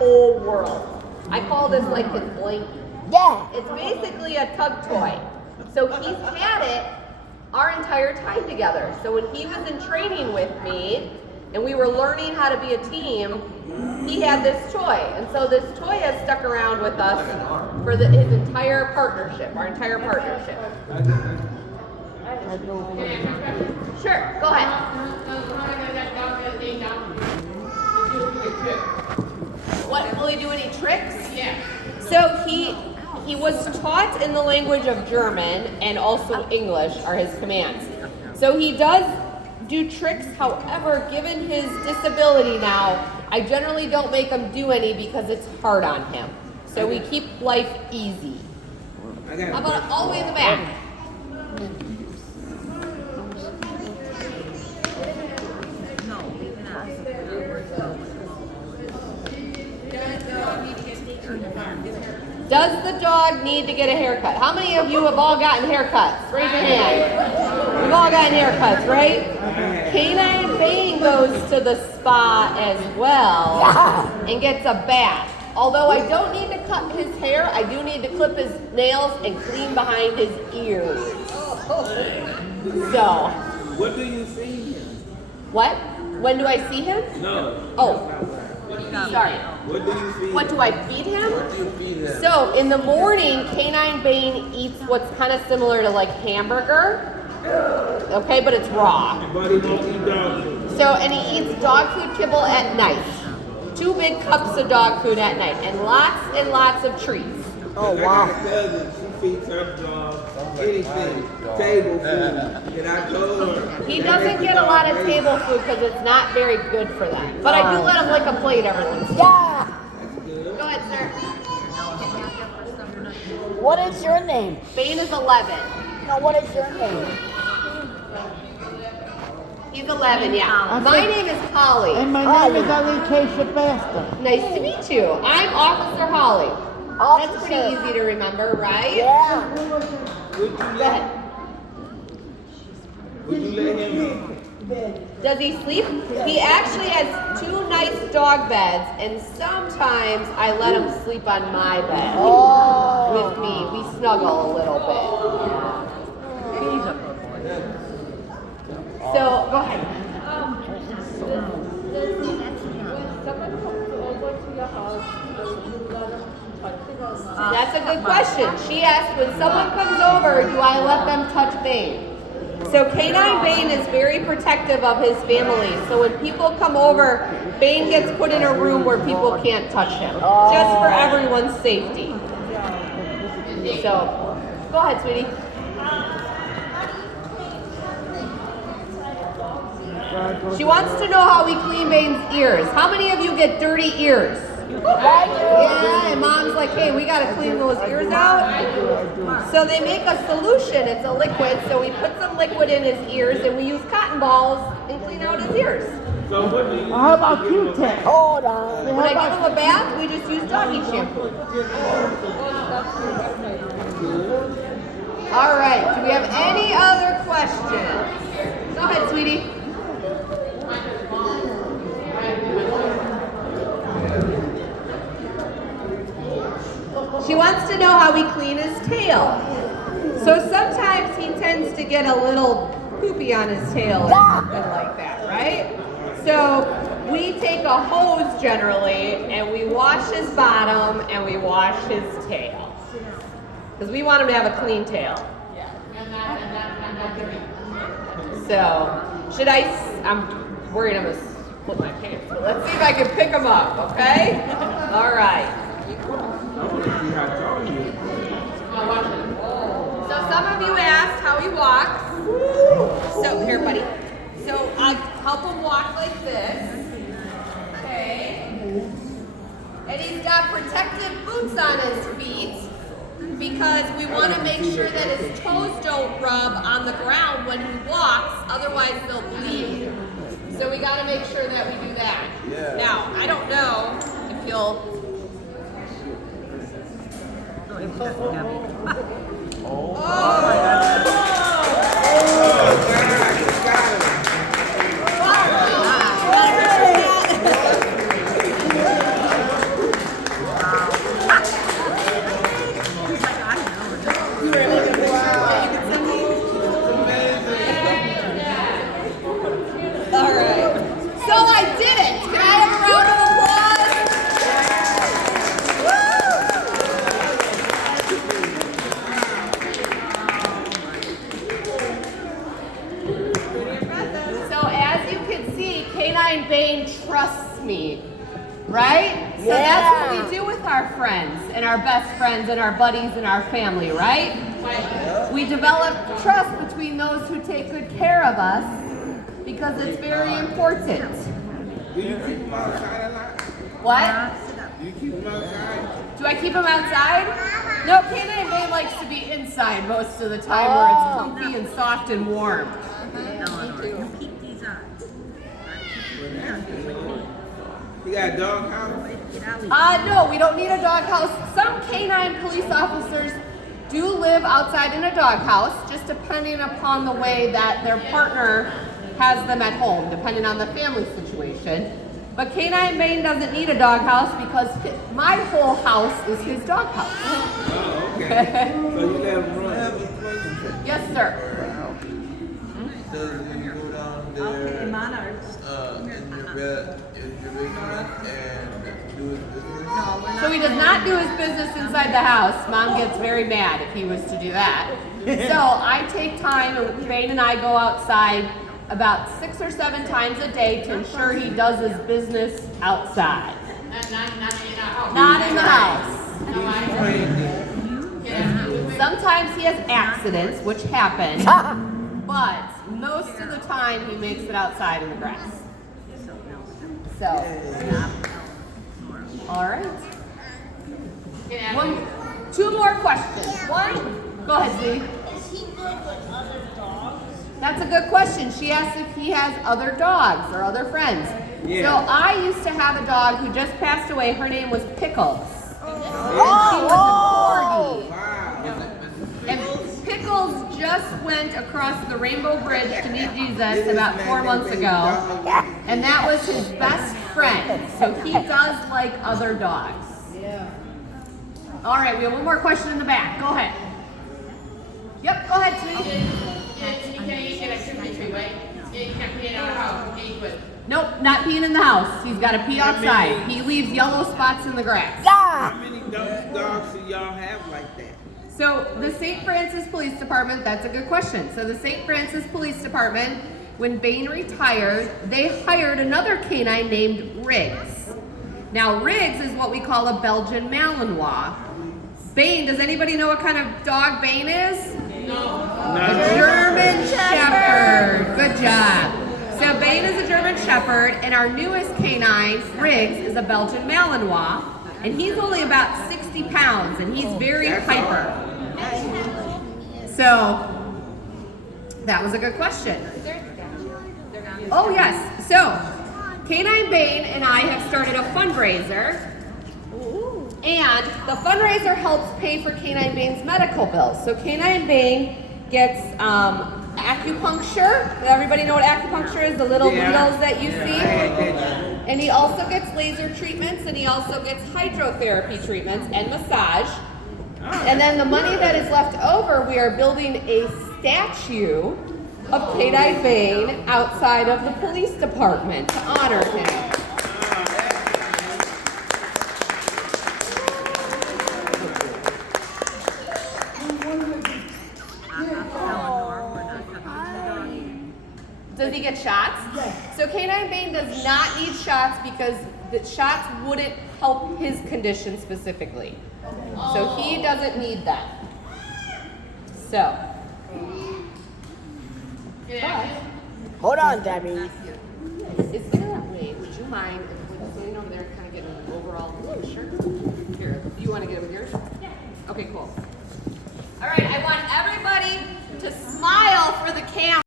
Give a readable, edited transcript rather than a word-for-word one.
whole world. I call this like his blankie. Yeah. It's basically a tug toy. So he's had it our entire time together. So when he was in training with me and we were learning how to be a team, he had this toy. And so this toy has stuck around with us for his entire partnership, our entire partnership. Sure, go ahead. What, will he do any tricks? Yeah. So he was taught in the language of German and also English are his commands. So he does do tricks, however, given his disability now, I generally don't make him do any because it's hard on him. So we keep life easy. How about all the way in the back? Does the dog need to get a haircut? How many of you have all gotten haircuts? Raise your hand. We've all gotten haircuts, right? Canine Bane goes to the spa as well and gets a bath. Although I don't need to cut his hair, I do need to clip his nails and clean behind his ears. So. What do you see him? What? When do I see him? No. Oh. Sorry. What do you feed What do I feed him? What do you feed him? So in the morning, Canine Bane eats what's kind of similar to like hamburger. Okay, but it's raw. But he won't eat dog food. So, and he eats dog food kibble at night. 2 big cups of dog food at night and lots of treats. Oh, wow. I got a cousin, she feeds her dog anything, table food. And I told her. He doesn't get a lot of table food because it's not very good for them. But I do let him lick a plate every once in a while. Yeah. Go ahead, sir. What is your name? Bane is 11. No, what is your name? He's 11, yeah. My name is Holly. And my name is Alicia Basta. Nice to meet you. I'm Officer Holly. That's pretty Officer. easy to remember, right? Yeah. Would you Go let, ahead. would you let him Does he sleep? He actually has 2 nice dog beds, and sometimes I let him sleep on my bed with me. We snuggle a little bit. So, go ahead. That's a good question. She asked, when someone comes over, do I let them touch Bane? So Canine Bane is very protective of his family. So when people come over, Bane gets put in a room where people can't touch him, just for everyone's safety. So, go ahead, sweetie. She wants to know how we clean Bane's ears. How many of you get dirty ears? Yeah, and mom's like, hey, we gotta clean those ears out. So they make a solution, it's a liquid, so we put some liquid in his ears and we use cotton balls and clean out his ears. So what do you How about Q-tip? Hold on. When I give him a bath, we just use doggy shampoo. All right, do we have any other questions? Go ahead, sweetie. She wants to know how we clean his tail. So sometimes he tends to get a little poopy on his tail or something like that, right? So we take a hose generally and we wash his bottom and we wash his tail. Because we want him to have a clean tail. So, I'm worried I'm going to split my pants. So let's see if I can pick him up, okay? All right. I want to see how tall he is. So some of you asked how he walks. So here, buddy. So I help him walk like this. Okay. And he's got protective boots on his feet because we want to make sure that his toes don't rub on the ground when he walks, otherwise they'll bleed. So we got to make sure that we do that. Yeah. Now, I don't know if you'll... So that's what we do with our friends and our best friends and our buddies and our family, right? We develop trust between those who take good care of us because it's very important. Do you keep them outside a lot? What? Do you keep them outside? Do I keep them outside? No, Canine Bay likes to be inside most of the time where it's comfy and soft and warm. You got a dog house? No, we don't need a dog house. Some canine police officers do live outside in a dog house, just depending upon the way that their partner has them at home, depending on the family situation. But Canine Maine doesn't need a dog house because my whole house is his dog house. Oh, okay. So you let them run? Yes, sir. So you go down there in your basement and do his business? So he does not do his business inside the house. Mom gets very mad if he was to do that. So I take time, and Bane and I go outside about 6 or 7 times a day to ensure he does his business outside. Not in the house. Sometimes he has accidents, which happen, but most of the time he makes it outside in the grass. So, all right. 2 more questions. One, go ahead, Steve. Is he good with other dogs? That's a good question. She asked if he has other dogs or other friends. Yeah. So I used to have a dog who just passed away. Her name was Pickles. And she was a corgi. Wow. And Pickles just went across the Rainbow Bridge to meet Jesus about 4 months ago. And that was his best friend. So he does like other dogs. Yeah. All right, we have one more question in the back. Go ahead. Yep, go ahead, Tweet. Nope, not peeing in the house. He's got to pee outside. He leaves yellow spots in the grass. How many dogs do y'all have like that? So the St. Francis Police Department, that's a good question. So the St. Francis Police Department, when Bane retired, they hired another canine named Riggs. Now Riggs is what we call a Belgian Malinois. Bane, does anybody know what kind of dog Bane is? A German Shepherd. Good job. So Bane is a German Shepherd, and our newest canine, Riggs, is a Belgian Malinois, and he's only about 60 pounds, and he's very hyper. So that was a good question. Oh yes. So Canine Bane and I have started a fundraiser. And the fundraiser helps pay for Canine Bane's medical bills. So Canine Bane gets acupuncture. Does everybody know what acupuncture is? The little needles that you see. And he also gets laser treatments, and he also gets hydrotherapy treatments and massage. And then the money that is left over, we are building a statue of Canine Bane outside of the police department to honor him. Does he get shots? Yes. So Canine Bane does not need shots because the shots wouldn't help his condition specifically. So he doesn't need that. So. Hold on, Debbie. Is there a way, would you mind if we're sitting over there kind of getting an overall picture? Here, do you want to get it with yours? Yeah. Okay, cool.